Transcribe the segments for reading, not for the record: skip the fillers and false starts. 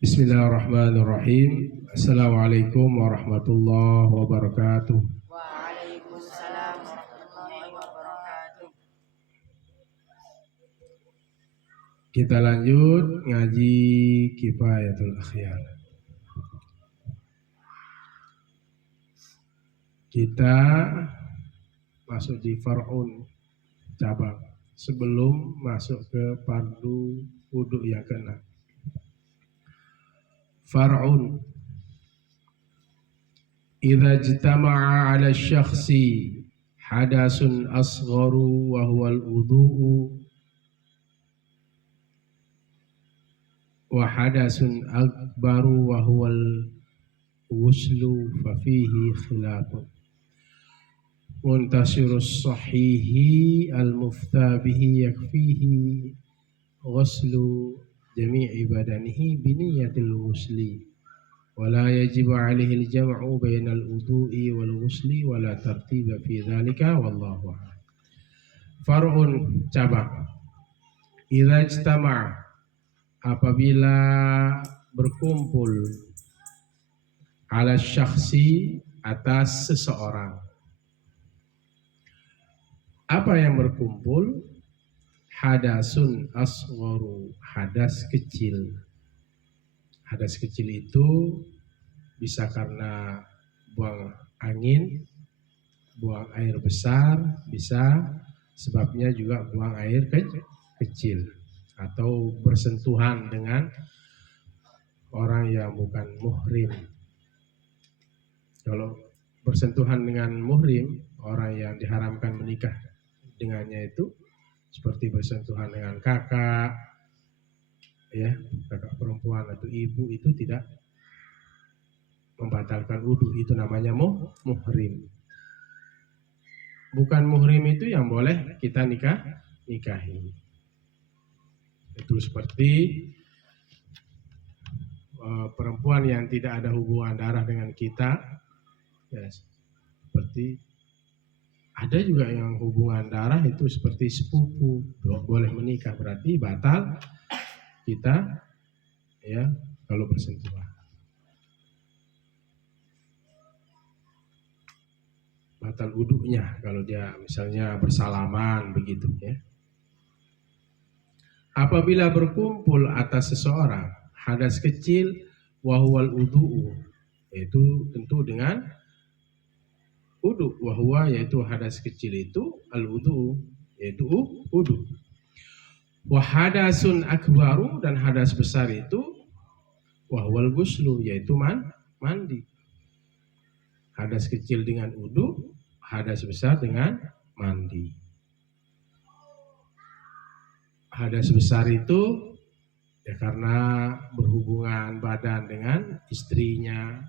Bismillahirrahmanirrahim. Assalamualaikum warahmatullahi wabarakatuh. Waalaikumsalam warahmatullahi wabarakatuh. Kita lanjut ngaji Kifayatul Akhyar. Kita masuk di far'un cabang sebelum masuk ke fardu wudu yang keenam. Far'un idza ijtama'a 'ala syakhsi hadasun asgharu wa huwa al-wudu'u wa hadasun akbaru wa huwa al-ghuslu fa fihi khilafun muntasirus sahihi al-mufta bihi yakfihi ghuslu jami'i badanihi biniyatil ghusli wala yajibu alaihi al-jam'u bainal wudu'i wal ghusli wala tartiba fi dzalika wallahu a'lam. Far'un cabang. Idza ijtama'a, apabila berkumpul, ala syakhsi, atas seseorang. Apa yang berkumpul? Hadasun asgharu, hadas kecil. Hadas kecil itu bisa karena buang angin, buang air besar, bisa sebabnya juga buang air kecil, atau bersentuhan dengan orang yang bukan muhrim. Kalau bersentuhan dengan muhrim, orang yang diharamkan menikah dengannya itu seperti bersentuhan dengan kakak, ya, kakak perempuan atau ibu, itu tidak membatalkan wudu. Itu namanya muhrim. Bukan muhrim itu yang boleh kita nikahi. Itu seperti perempuan yang tidak ada hubungan darah dengan kita, ya, seperti ada juga yang hubungan darah itu seperti sepupu, boleh menikah, berarti batal kita, ya, kalau bersentuhan. Batal wudunya kalau dia misalnya bersalaman begitu, ya. Apabila berkumpul atas seseorang hadas kecil wahwal wudu'u, yaitu tentu dengan wudu, wahwa yaitu hadas kecil itu al-wudu, yaitu wudu. Wa hadasun akbaru, dan hadas besar itu wahwal ghuslu, yaitu mandi. Hadas kecil dengan wudu, hadas besar dengan mandi. Hadas besar itu ya karena berhubungan badan dengan istrinya,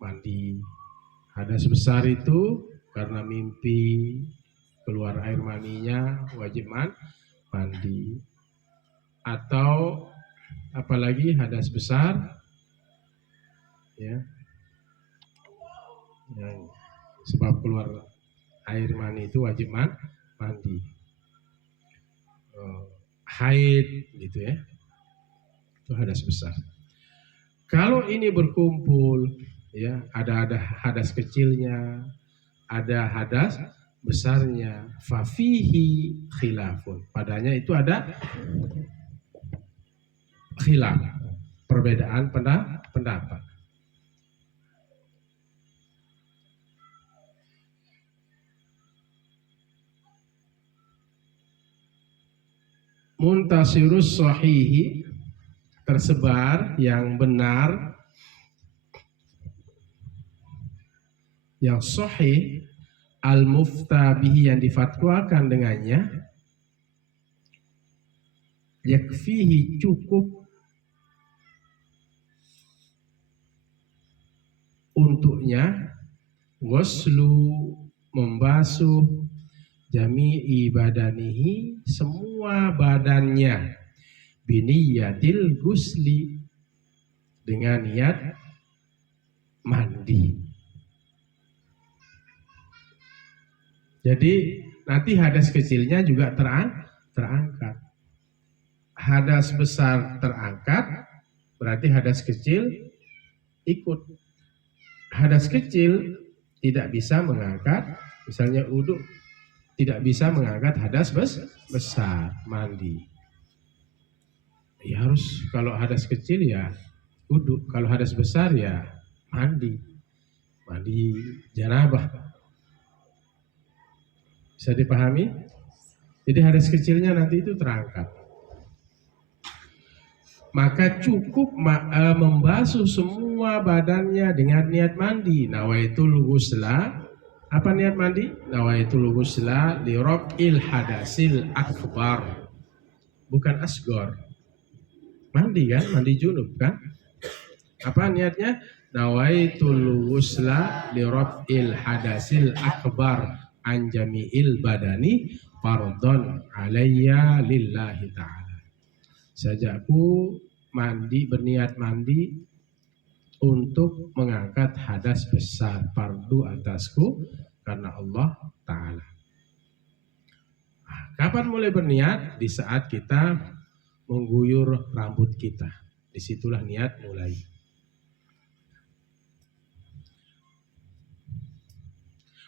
mandi. Hadas besar itu karena mimpi keluar air maninya, wajib mandi. Atau apalagi hadas besar, ya, yang sebab keluar air mani itu wajib mandi. Haid gitu, ya, itu hadas besar. Kalau ini berkumpul, ya, ada hadas kecilnya, ada hadas besarnya, fafihi khilafun, padanya itu ada khilaf, perbedaan pendapat. Muntasirus sahihi, tersebar yang benar, yang sahih, al-mufta bihi, yang difatwakan dengannya, yakfihi, cukup untuknya, ghuslu, membasuh, jami'i badanihi, semua badannya, biniyatil ghusli, dengan niat mandi. Jadi nanti hadas kecilnya juga terangkat, hadas besar terangkat, berarti hadas kecil ikut. Hadas kecil tidak bisa mengangkat, misalnya wudu tidak bisa mengangkat hadas besar, mandi. Ya harus, kalau hadas kecil ya wudu, kalau hadas besar ya mandi janabah. Bisa dipahami? Jadi hadas kecilnya nanti itu terangkat. Maka cukup membasuh semua badannya dengan niat mandi. Nawaitul ghusla. Apa niat mandi? Nawaitul ghusla li raf'il hadasil akbar. Bukan asgor. Mandi kan? Mandi junub kan? Apa niatnya? Nawaitul ghusla li raf'il hadasil akbar an jami'il badani fardhon alayya lillahi ta'ala. Sajaku berniat mandi untuk mengangkat hadas besar, fardu atasku karena Allah Ta'ala. Nah, kapan mulai berniat? Di saat kita mengguyur rambut kita. Disitulah niat mulai.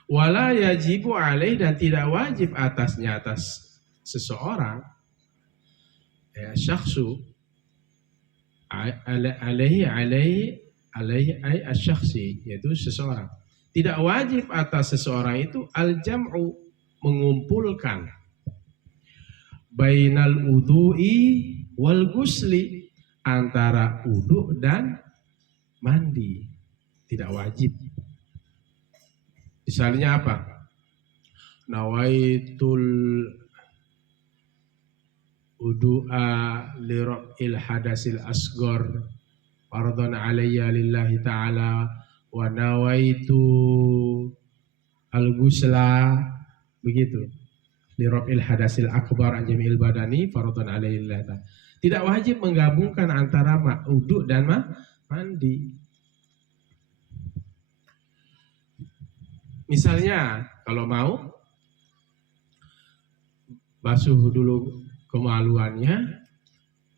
Wala yajibu alaih, dan tidak wajib atasnya, atas seseorang, ya, syakhsu alaihi ay asyakhsi, yaitu seseorang. Tidak wajib atas seseorang itu al-jam'u, mengumpulkan bainal udhu'i wal ghusli, antara udhu dan mandi. Tidak wajib. Misalnya apa? Nawaitul wudu'a li raf'il hadasil asghar fardhan alayya lillahi ta'ala wa nawaitu al-ghusla, begitu, li raf'il hadasil akbar an jami'il badani fardhan alayya lillahi ta'ala. Tidak wajib menggabungkan antara wudu dan mandi. Misalnya kalau mau basuh dulu kemaluannya,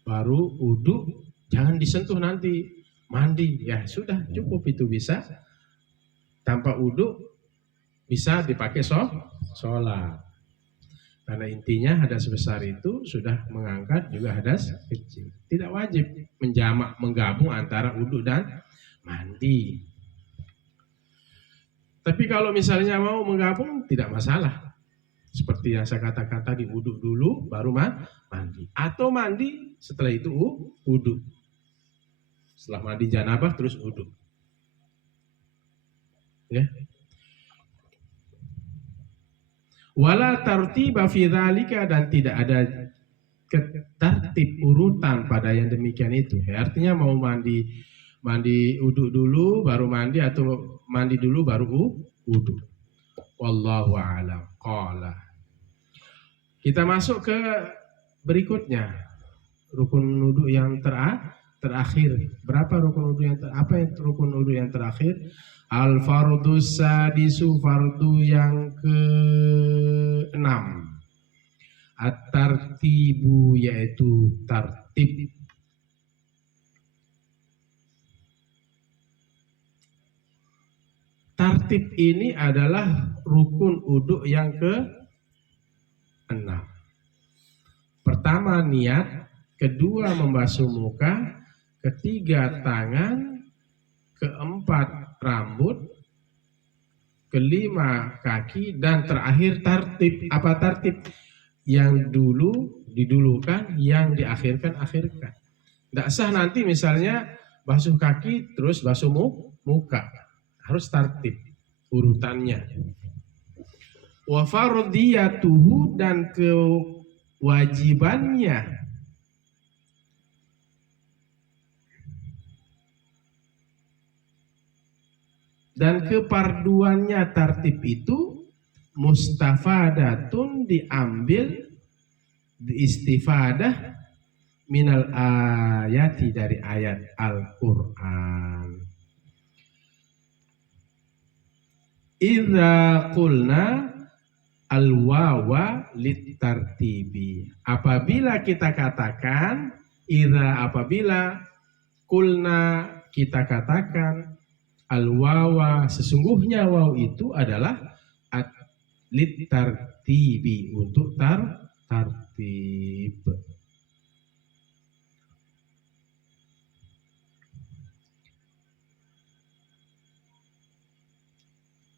baru wudu, jangan disentuh nanti, mandi, ya sudah cukup itu bisa. Tanpa wudu bisa dipakai sholat. Karena intinya hadas besar itu sudah mengangkat juga hadas kecil. Tidak wajib menggabung antara wudu dan mandi. Tapi kalau misalnya mau menggabung tidak masalah. Seperti yang saya katakan tadi, wudu dulu baru mandi, atau mandi setelah itu wudu. Setelah mandi janabah terus wudu. Ya. Wala tartiba fi dzalika, dan tidak ada tertib urutan pada yang demikian itu. Ya, artinya mau mandi wudu dulu baru mandi, atau mandi dulu baru wudu. Wallahu a'lam. Qala. Kita masuk ke berikutnya. Rukun wudu yang terakhir. Berapa rukun wudu yang apa yang rukun wudu yang terakhir? Al fardus sadisu, fardu yang ke-6. At-tartibu, yaitu tartib. Tartib ini adalah rukun wudu yang ke-6. Pertama niat, kedua membasuh muka, ketiga tangan, keempat rambut, kelima kaki, dan terakhir tartib. Apa tartib? Yang dulu didulukan, yang diakhirkan akhirkan. Tidak sah nanti misalnya basuh kaki terus basuh muka. Harus tartib urutannya. Wa fardiyatuhu, dan kewajibannya. Dan keparduannya tartib itu mustafadatun, diambil istifadah minal ayati, dari ayat Al-Quran. Idza qulna al-wawa litartibi, apabila kita katakan idza, apabila kulna kita katakan, al-wawa sesungguhnya waw itu adalah lit-tartibi untuk tartib.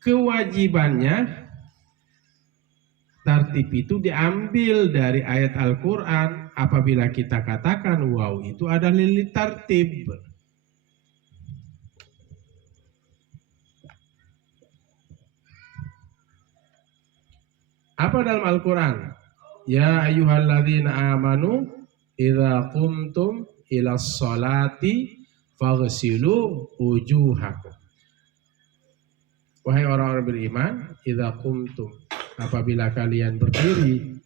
Kewajibannya tartib itu diambil dari ayat Al-Quran apabila kita katakan waw itu adalah lit tartib. Apa dalam Al-Quran? Ya ayyuhalladzina amanu idza qumtum ilas sholati faghsilu wujuhakum. Wahai orang-orang beriman, idza qumtum, apabila kalian berdiri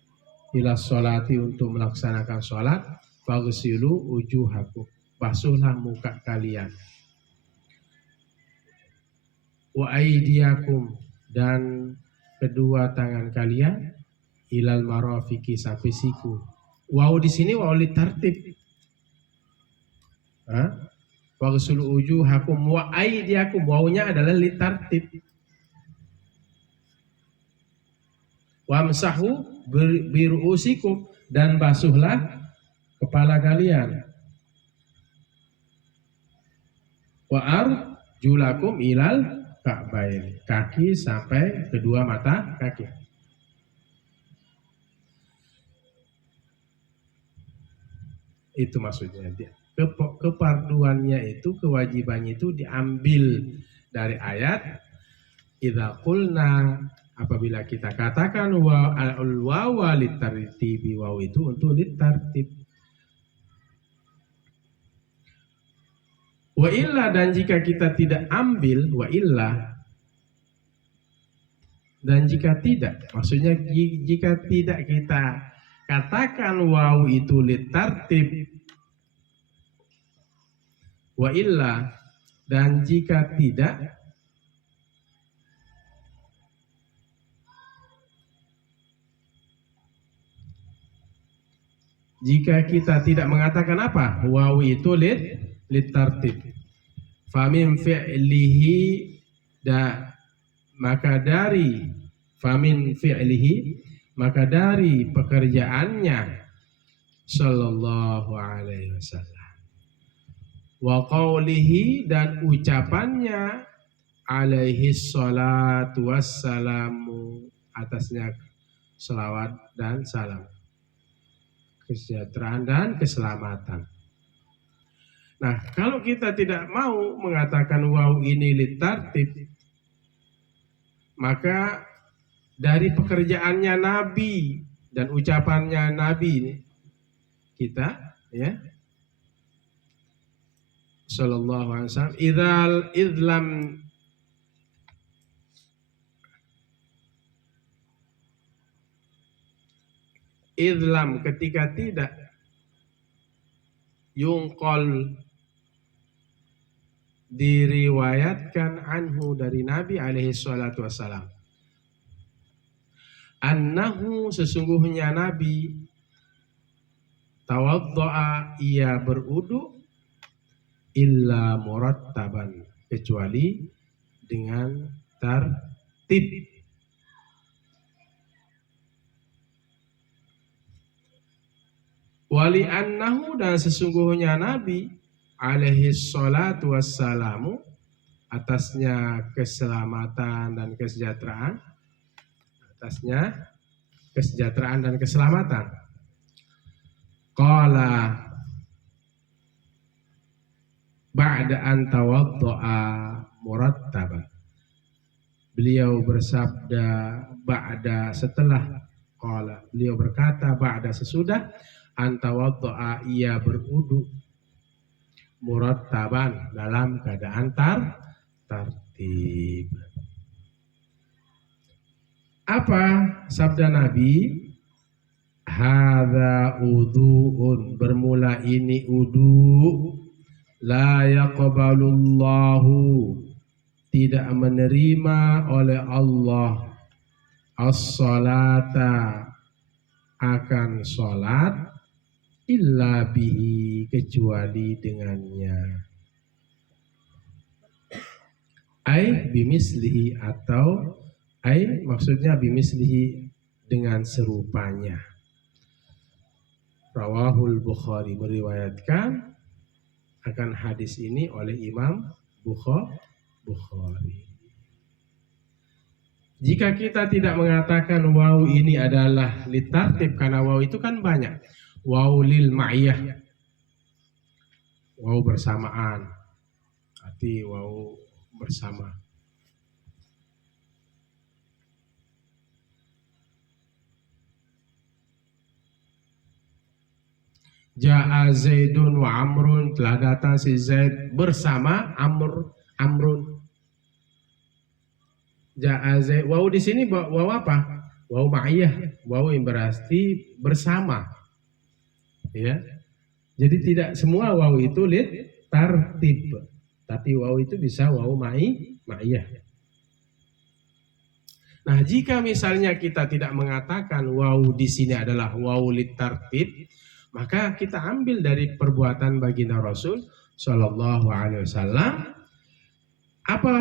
ilas sholati untuk melaksanakan sholat, faghsilu wujuhakum, basuhlah muka kalian. Wa aydiyakum, dan kedua tangan kalian ilal marafiqi, sampai siku. Waw di sini waw li tartib. Waghsilu wujuhakum wa aydiyakum, wawnya adalah li tartib. Wamsahu biru'usikum, dan basuhlah kepala kalian. Wa arjulakum ilal ka'bain, kaki sampai kedua mata kaki. Itu maksudnya. Keparduannya itu, kewajibannya itu diambil dari ayat idza qulna, apabila kita katakan waw litartibi, waw itu untuk litartib. Wa illa, dan jika kita tidak ambil wa illa, dan jika tidak, maksudnya jika tidak kita katakan waw itu litartib, wa illa, dan jika tidak, jika kita tidak mengatakan apa? Waw itu litartib. Famin fi'lihi, maka dari famin fi'lihi, maka dari pekerjaannya sallallahu alaihi wasallam. Wa qawlihi, dan ucapannya alaihi salatu wassalamu, atasnya selawat dan salam, kesejahteraan dan keselamatan. Nah, kalau kita tidak mau mengatakan waw ini litartib, maka dari pekerjaannya Nabi dan ucapannya Nabi ini, kita ya sallallahu alaihi wasallam, idlam ketika tidak yungqal, diriwayatkan anhu dari Nabi alaihi salatu wassalam, annahu sesungguhnya Nabi tawaddo'a, ia berudu, illa murattaban, kecuali dengan tartib. Wali annahu, dan sesungguhnya Nabi alaihi salatu wassalamu, atasnya keselamatan dan kesejahteraan, atasnya kesejahteraan dan keselamatan. Qala ba'da an tawaddo'a murattaban, beliau bersabda ba'da, setelah, qala beliau berkata ba'da, sesudah, antawaddo'a, ia berudu, murattaban, dalam keadaan tartib. Apa sabda Nabi? Hadza udu'un, bermula ini udu, la yaqbalullahu, tidak menerima oleh Allah, as-salata, akan salat, illa bihi, kecuali dengannya. Ai bimislihi, atau ai maksudnya bimislihi, dengan serupanya. Rawahul Bukhari, meriwayatkan akan hadis ini oleh Imam Bukhari. Jika kita tidak mengatakan waw ini adalah litartib, karena waw itu kan banyak. Waw lil ma'iyah, waw bersamaan, arti waw bersama. Ja'a Zaidun wa Amrun, telah datang si Zaid bersama Amrun. Ja'a Zaid, waw di sini waw apa? Waw ma'iyah, waw yang berarti bersama. Ya. Jadi tidak semua waw itu tartib, tapi waw itu bisa waw ma'iyah. Nah, jika misalnya kita tidak mengatakan waw di sini adalah waw tartib, maka kita ambil dari perbuatan baginda Rasul Shallallahu Alaihi Wasallam, apa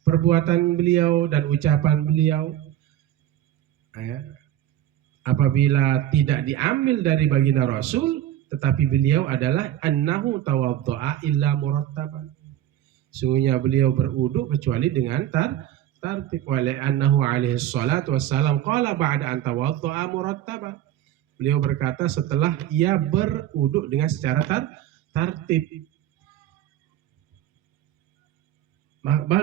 perbuatan beliau dan ucapan beliau. Apabila tidak diambil dari baginda Rasul, tetapi beliau adalah annahu tawaddo'a illa murattaban. Sungguhnya beliau berwudu kecuali dengan tartib. Wa annahu alaihi salatu wassalam qala ba'da an tawaddo'a murattaban. Beliau berkata setelah ia berwudu dengan secara tartib.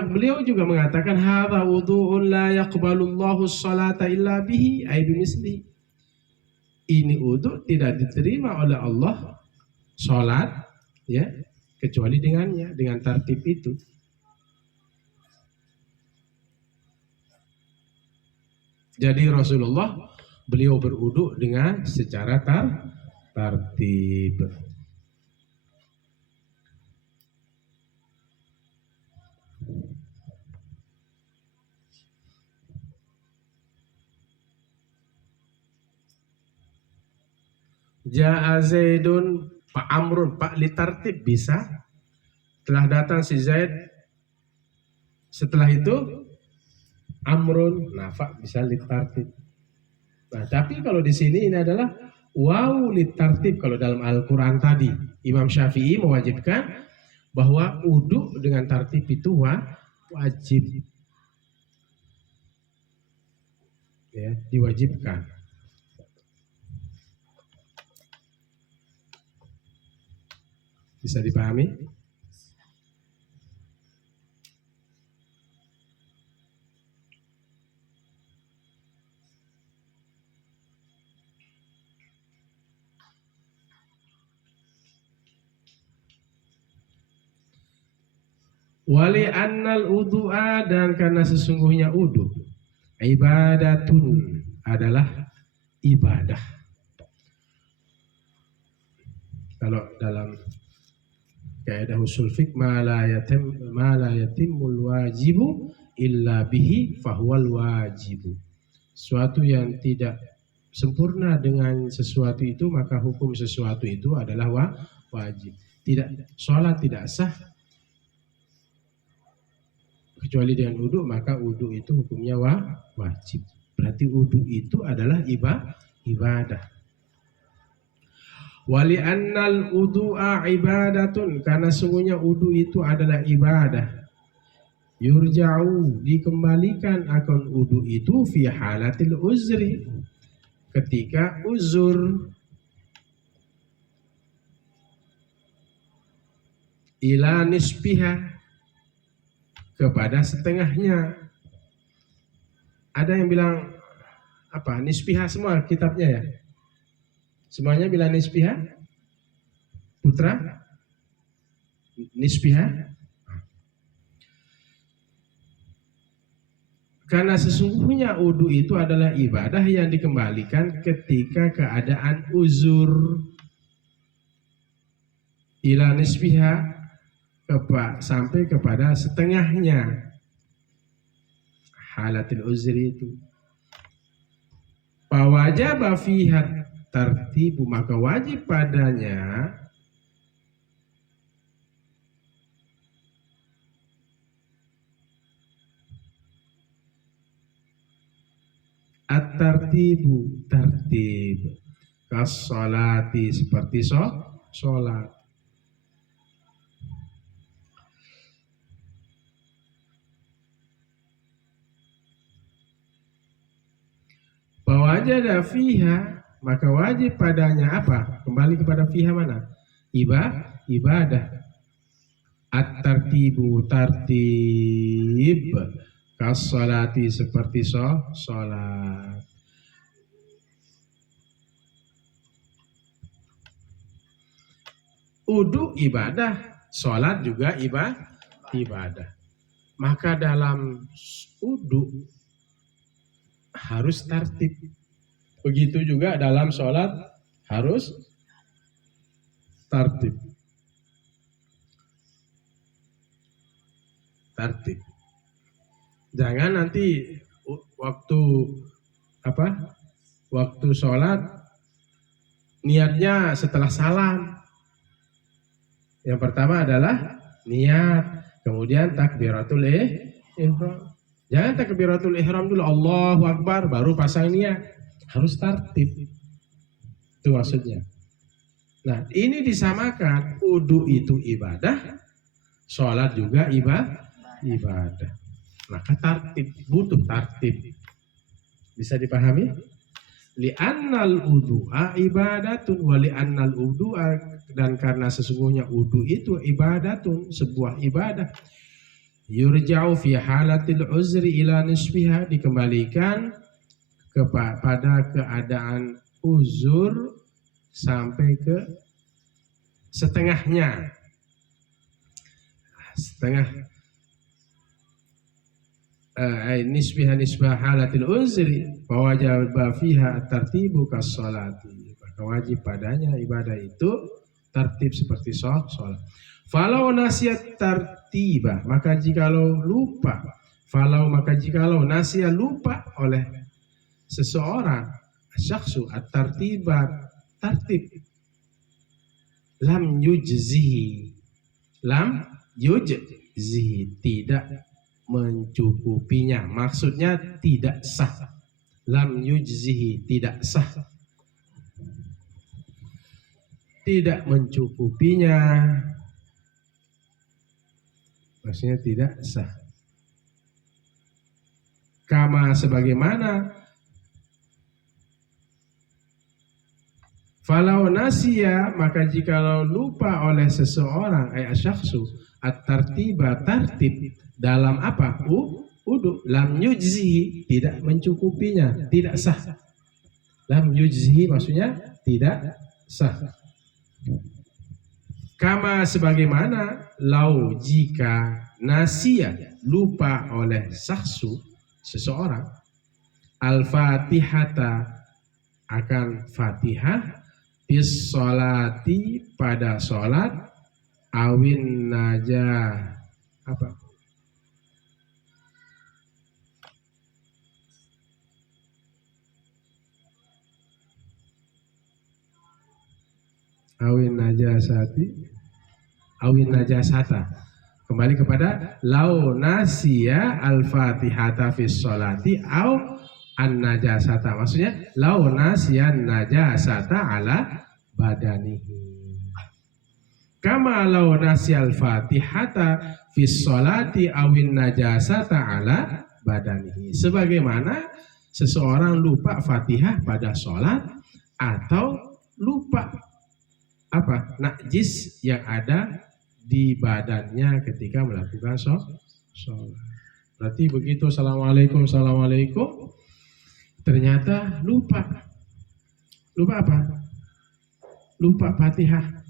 Beliau juga mengatakan hadza wudu'un la yaqbalullahu sholata illa bihi ay bimislihi. Ini wudu tidak diterima oleh Allah salat ya kecuali dengannya, dengan tartib itu. Jadi Rasulullah beliau berwudu dengan secara tartib. Ja'a Zaidun Pak Amrun, Pak litartib bisa. Telah datang si Zaid. Setelah itu Amrun, Nafa bisa litartib. Nah, tapi kalau di sini ini adalah waw litartib. Kalau dalam Al-Quran tadi Imam Syafi'i mewajibkan bahwa wudu dengan tartib itu wajib, ya, diwajibkan. Bisa dipahami? Wali annal udu'a, dan karena sesungguhnya udu ibadatun, adalah ibadah. Kalau dalam kaidah usul fiqh ma la yatimul wajibu illa bihi fahuwal wajibu. Suatu yang tidak sempurna dengan sesuatu itu, maka hukum sesuatu itu adalah wajib. Tidak, sholat tidak sah kecuali dengan wudu, maka wudu itu hukumnya wajib. Berarti wudu itu adalah ibadah. Wali annal wudu'a ibadatun, karena sungguhnya wudu itu adalah ibadah. Yurja'u, dikembalikan akan wudu itu fi halatil uzri, ketika uzur, ila nisbiha, kepada setengahnya. Ada yang bilang apa? Nisbiha semua kitabnya ya. Semuanya bilang nisbiha. Putra? Nisbiha. Karena sesungguhnya wudu itu adalah ibadah yang dikembalikan ketika keadaan uzur. Ila nisbiha, sampai kepada setengahnya halatil uzri itu. Fawajaba fiha tartibu, maka wajib padanya at-tartibu, tartib, kas-sholati, seperti sholat. Fawajada fiha, maka wajib padanya apa? Kembali kepada fiha mana? Ibadah. At-tartibu, tartib, kas-sholati, seperti sholat. Wudu ibadah, sholat juga ibadah. Maka dalam wudu harus tartib. Begitu juga dalam sholat harus tartib. Jangan nanti waktu sholat niatnya setelah salam. Yang pertama adalah niat, kemudian takbiratul ihram. Jangan takbiratul ihram dulu, Allahu Akbar, baru pasang niat. Harus tartib. Itu maksudnya. Nah, ini disamakan. Wudu itu ibadah, sholat juga ibadah. Maka tartib, butuh tartib. Bisa dipahami? Li'annal wudu'a ibadatun wa li'annal wudu'a, dan karena sesungguhnya wudu itu ibadatun, sebuah ibadah. Yurja'u fi halatil uzri ila nisfiha, dikembalikan kepada keadaan uzur sampai ke setengahnya. Nisbah halatil uzri wa wajaba fiha at-tartibu kas-sholati, maka wajib padanya ibadah itu tertib seperti sholat. Falau nasiat tartiba, maka jikalau lupa, nasiat lupa oleh seseorang, syakhsu at-tartiba, tartib, lam yujzihi, tidak mencukupinya, maksudnya tidak sah. Lam yujzihi, tidak sah, tidak mencukupinya, maksudnya tidak sah. Kama, sebagaimana falau nasiya, maka jikalau lupa oleh seseorang, syakhsu at-tartiba, tartib, dalam apa? Wudu, lam yujzihi, tidak mencukupinya, tidak sah. Lam yujzihi maksudnya tidak sah. Kama, sebagaimana lau, jika nasiya, lupa oleh syakhsu, seseorang, al-fatihata, akan fatihah, bis sholati, pada sholat, awin najah, awin najasata, kembali kepada lau nasiya al-fatihata fis sholati au an najasata, maksudnya lau nasiya najasata ala badanihi, kama lau nasiya al-fatihata fis sholati awin najasata ala badanihi, sebagaimana seseorang lupa fatihah pada sholat atau lupa najis yang ada di badannya ketika melakukan sholat. Berarti begitu assalamualaikum, ternyata lupa apa? Lupa fatihah.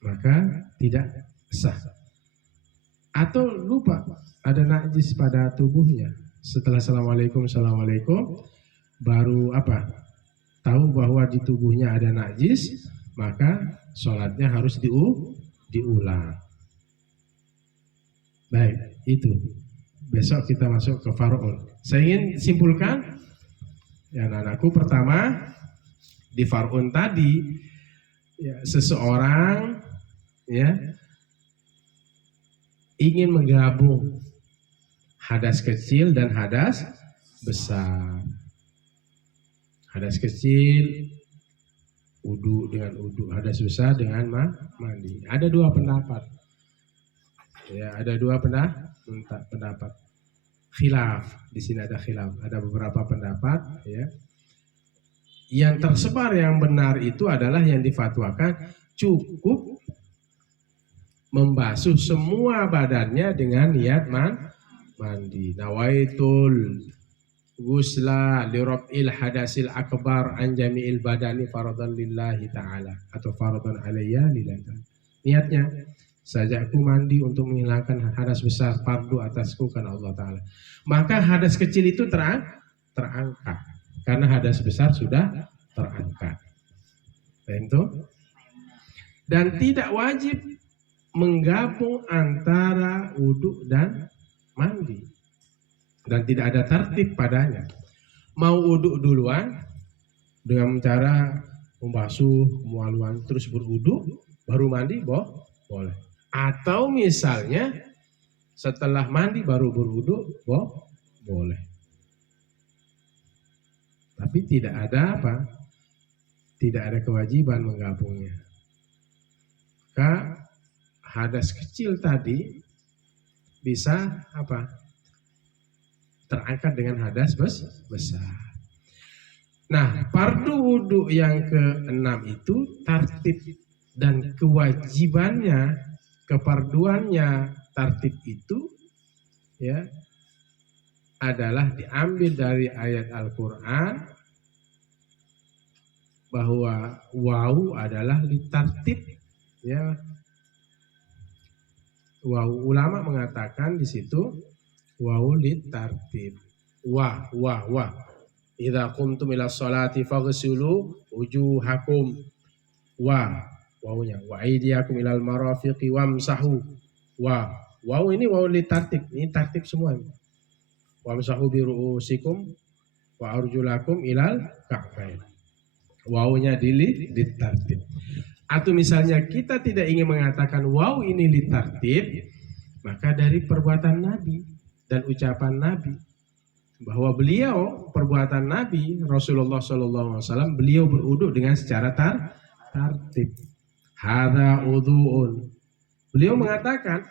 Maka tidak sah. Atau lupa ada najis pada tubuhnya. Setelah assalamualaikum, baru tahu bahwa di tubuhnya ada najis, maka sholatnya harus diulang. Baik, itu besok kita masuk ke far'un. Saya ingin simpulkan, ya anak-anakku, pertama di far'un tadi, ya, seseorang ya ingin menggabung hadas kecil dan hadas besar. Hadas kecil wudu dengan wudu, hadas besar dengan mandi. Ada dua pendapat. Ya, ada dua pendapat. Khilaf, di sini ada khilaf, ada beberapa pendapat ya. Yang tersebar yang benar itu adalah yang difatwakan cukup membasuh semua badannya dengan niat mandi. Nawaitul ghusla li raf'il hadasil akbar an jami'il badani faradan lillahi ta'ala atau faradan alayya lillahi. Niatnya saja aku mandi untuk menghilangkan hadas besar fardu atasku karena Allah Ta'ala. Maka hadas kecil itu terangkat karena hadas besar sudah terangkat. Tentu. Dan tidak wajib menggabung antara wudhu dan mandi. Dan tidak ada tertib padanya. Mau wudhu duluan dengan cara membasuh mualuan terus berwudhu baru mandi boleh. Atau misalnya setelah mandi baru berwudhu boleh. Tapi tidak ada apa? Tidak ada kewajiban menggabungnya. Maka hadas kecil tadi bisa apa? Terangkat dengan hadas besar. Nah, fardu wudhu yang ke-6 itu tartib dan kewajibannya, kefarduannya tartib itu ya adalah diambil dari ayat Al-Qur'an bahwa wawu adalah litartib ya. Wawu, ulama mengatakan di situ wawu litartib. Wa idza qumtum ila sholati faghsilu wujuhakum. Wawunya wa aydiyakum ilal marafiqi wamsahu. Wawu ini wawu litartib, ini tartib semua. Wamsahu bi ru'usikum wa arjulakum ilal ka'bain. Wawunya litartib. Atau misalnya kita tidak ingin mengatakan wawu ini litartib, maka dari perbuatan Nabi dan ucapan Nabi bahwa beliau, perbuatan Nabi Rasulullah SAW, beliau berwudu dengan secara tartib. Hadza udhu'un. Beliau mengatakan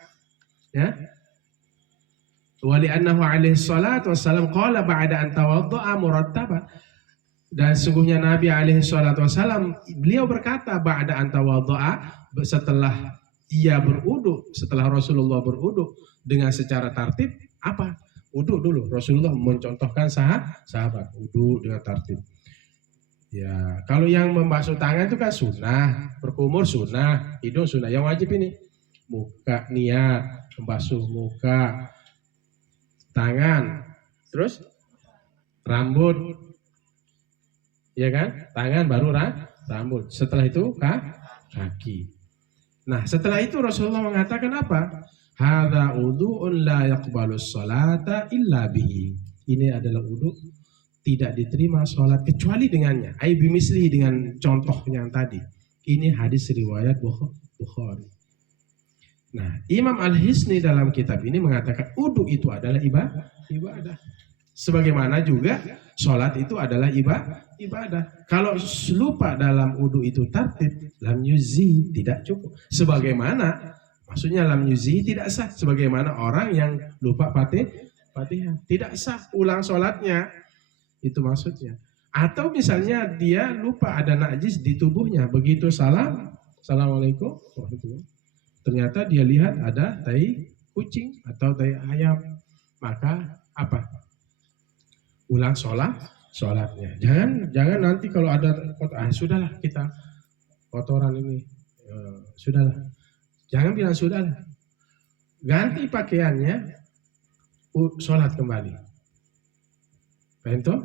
ya, wa li'annahu alaihi salatu wassalam qala ba'da an tawadda'a murattaba. Dan sungguhnya Nabi alaihi salatu wassalam beliau berkata ba'da an tawadda'a, setelah ia berwudu, setelah Rasulullah berwudu dengan secara tartib, apa? Wudu dulu. Rasulullah mencontohkan sahabat wudu dengan tartib. Ya, kalau yang membasuh tangan itu kan sunnah, berkumur sunnah, hidung sunnah. Yang wajib ini muka, niat membasuh muka, tangan, terus rambut, ya kan? Tangan baru rambut. Setelah itu kaki. Nah, setelah itu Rasulullah mengatakan apa? Hadza wudu'un la yaqbalus sholata illa bihi. Ini adalah wudu tidak diterima sholat kecuali dengannya. Ai bimisli, dengan contoh yang tadi. Ini hadis riwayat Bukhari. Nah, Imam Al-Hisni dalam kitab ini mengatakan wudu itu adalah ibadah. Sebagaimana juga sholat itu adalah ibadah. Kalau lupa dalam wudu itu tartib, lam yuzi, tidak cukup. Sebagaimana, maksudnya lam yuzi tidak sah. Sebagaimana orang yang lupa Fatihah, tidak sah ulang sholatnya. Itu maksudnya. Atau misalnya dia lupa ada najis di tubuhnya, begitu assalamualaikum warahmatullahi, ternyata dia lihat ada tai kucing atau tai ayam, maka apa? Ulang sholatnya. Jangan nanti kalau ada sudahlah kita kotoran ini, sudahlah. Jangan bilang sudahlah. Ganti pakaiannya, sholat kembali. Paham?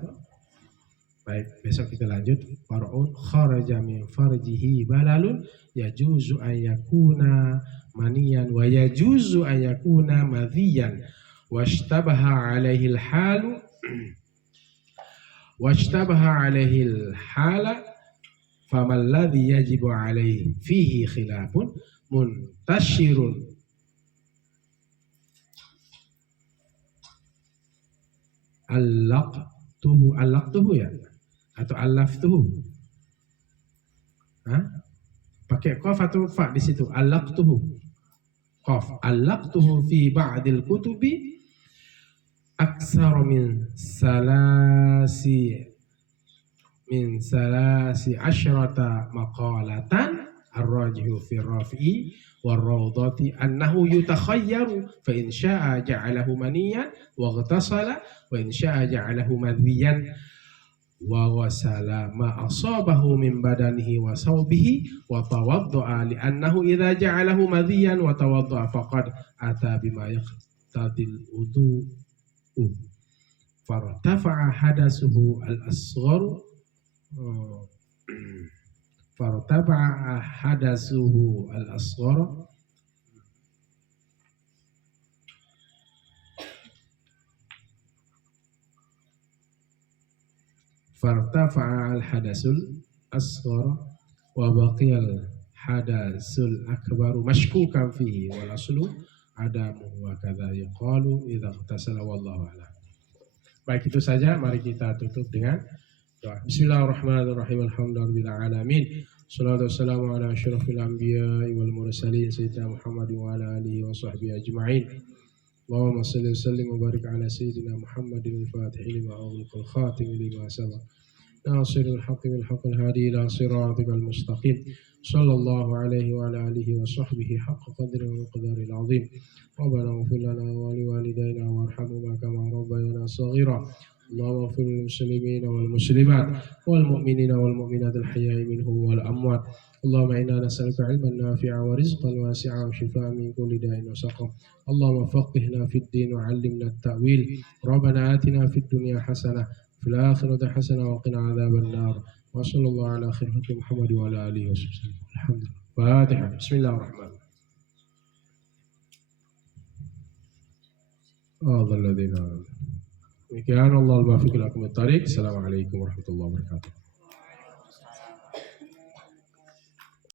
Baik, besok kita lanjut. Far'un kharaja min farjihi balalun yajuzu an yakuna maniyan wa yajuzu an yakuna madhiyan washtabaha alaihil halu washtabaha alaihil hala famal ladzi yajibu alaihi fihi khilafun muntashirun allaqtuhu ya atau allaftuhu. Pakai qaf atau fa di situ? Allaqtuhu. Qaf. Allaqtuhu fi ba'dil kutubi aktsara min salasi asyrata maqalatan ar-rajihu fi rafi'i war-rawdati annahu yutakhayyaru fa in syaa'a ja'alahu maniyan wa ightasala wa in syaa'a ja'alahu madhiyan wa wasala ma asabahu min badanihi wa sawbihi wa tawadda'a li annahu idza ja'alahu madhiyan wa tawadda'a faqad ata bima yaqtadil wudu'u fartafa'a hadasuhu al-asghar fartafa'a hadasuhu al-asghar fartafa'a al-hadasul asghar wa baqiyal hadasul akbaru mashkukan fihi wal aslu adamu wa kadza yuqalu idza ightasala wallahu a'lam. Baik, itu saja, mari kita tutup dengan doa. Bismillahirrahmanirrahim. Alhamdulillahirabbil alamin. Shallallahu wassalamu ala asyrafil anbiya'i wal mursalin sayyidina Muhammadin wa ala alihi wa sahbihi ajma'in. Allahumma shalli wa sallim wa barik ala sayyidina Muhammadin al-Fatih lima ughliqa al-khatim lima sabaq. Nasirul haqqi bil haqqil hadi ila siratikal mustaqim. Sallallahu alaihi wa ala alihi wa sahbihi haqqa qadri wa miqdaril azim. Rabbana ighfir lana wa li walidayna warhamhuma kama rabbayana shaghira. Allahumma ighfir lil muslimina wal muslimat wal mu'minina wal mu'minat al hayya'i minhum wal amwat. Allahumma inna nas'aluka 'ilman nafi'a wa rizqan wasi'a wa shifaa'an min kulli da'in wa saqam. Allahumma faqihna fid din wa 'allimna at-ta'wil. Rabbana atina fid dunya hasanah fil akhirati hasanah wa qina 'adzaban nar. Wa sallallahu ala khairi Muhammad wa ala alihi wa sahbihi. Alhamdulillah. Fatihah. Bismillahirrahmanirrahim. Demikian Allah al-muwaffiq lakum at-thariq. Assalamualaikum warahmatullahi wabarakatuh.